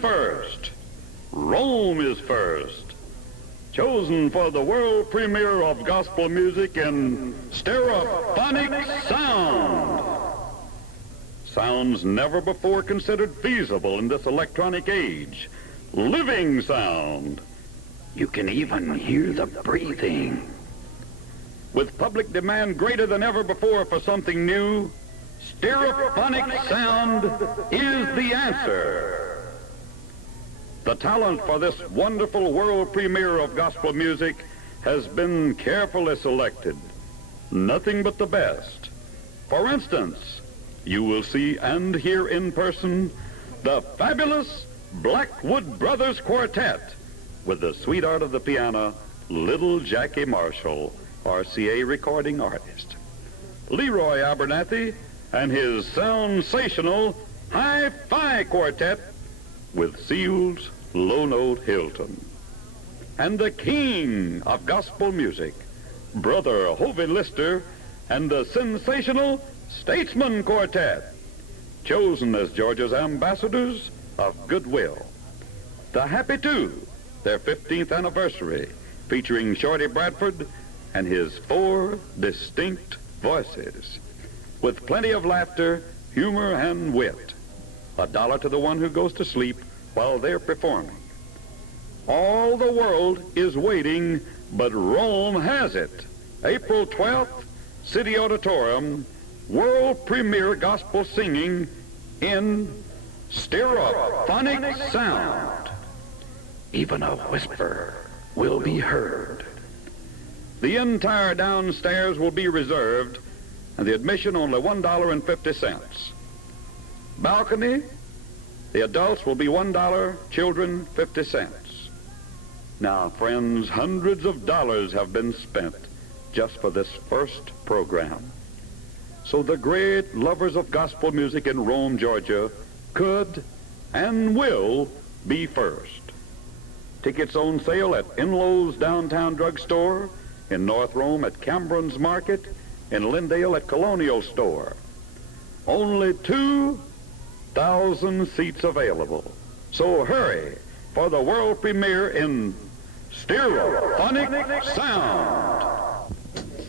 first. Rome is first. Chosen for the world premiere of gospel music in Stereophonic Sound. Sounds never before considered feasible in this electronic age. Living sound. You can even hear the breathing. With public demand greater than ever before for something new, Stereophonic Sound is the answer. The talent for this wonderful world premiere of gospel music has been carefully selected. Nothing but the best. For instance, you will see and hear in person the fabulous Blackwood Brothers Quartet with the sweetheart of the piano, Little Jackie Marshall, RCA recording artist. Leroy Abernathy and his sensational Hi-Fi Quartet with Seals Low Note Hilton. And the king of gospel music, Brother Hovey Lister and the sensational Statesman Quartet, chosen as Georgia's ambassadors of goodwill. The Happy Two, their 15th anniversary, featuring Shorty Bradford and his 4 distinct voices, with plenty of laughter, humor, and wit. $1 to the one who goes to sleep while they're performing. All the world is waiting, but Rome has it. April 12th, City Auditorium, world premiere gospel singing in Stereophonic Sound. Even a whisper will be heard. The entire downstairs will be reserved, and the admission only $1.50. Balcony, the adults will be $1, children 50 cents. Now, friends, hundreds of dollars have been spent just for this first program. So the great lovers of gospel music in Rome, Georgia, could and will be first. Tickets on sale at Inlow's Downtown Drugstore, in North Rome at Cameron's Market, in Lindale at Colonial Store. Only 2,000 seats available. So hurry for the world premiere in Stereophonic Sound.